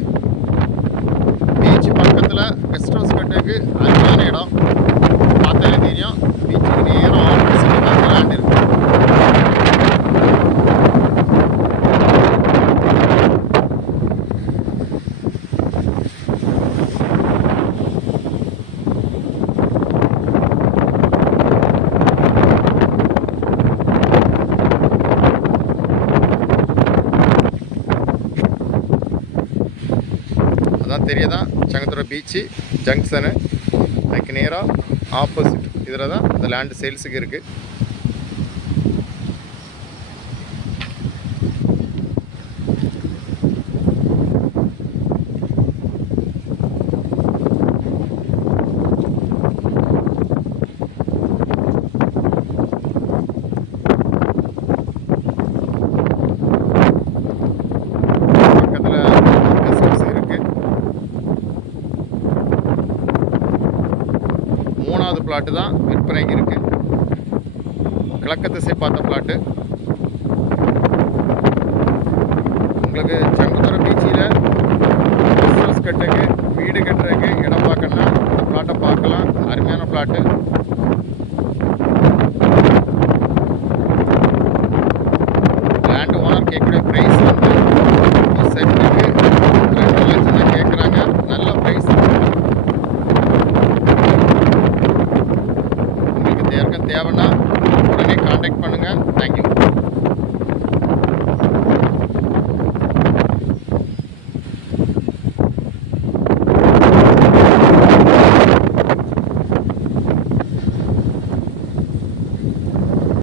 Bye. அதான் தெரியுதா? Sangathurai beach junction அதுக்கு நேராக ஆப்போசிட் இதில் தான் அந்த லேண்டு சேல்ஸுக்கு இருக்குது பிளாட்டு தான் விற்பனைக்கு இருக்கு. கிழக்கு திசை பார்த்த பிளாட்டு. உங்களுக்கு சங்குத்துறை பீச்சில் பிஸ்னஸ் கட்டுக்கு வீடு கட்டுறதுக்கு இடம் பார்க்கணும்னா இந்த பிளாட்டை பார்க்கலாம். அருமையான பிளாட்டு. லேண்ட் ஓனர் கேட்கக்கூடிய ப்ரைஸ் யாருக்கும் தேவைன்னா உடனே காண்டாக்ட் பண்ணுங்கள் தேங்க்யூ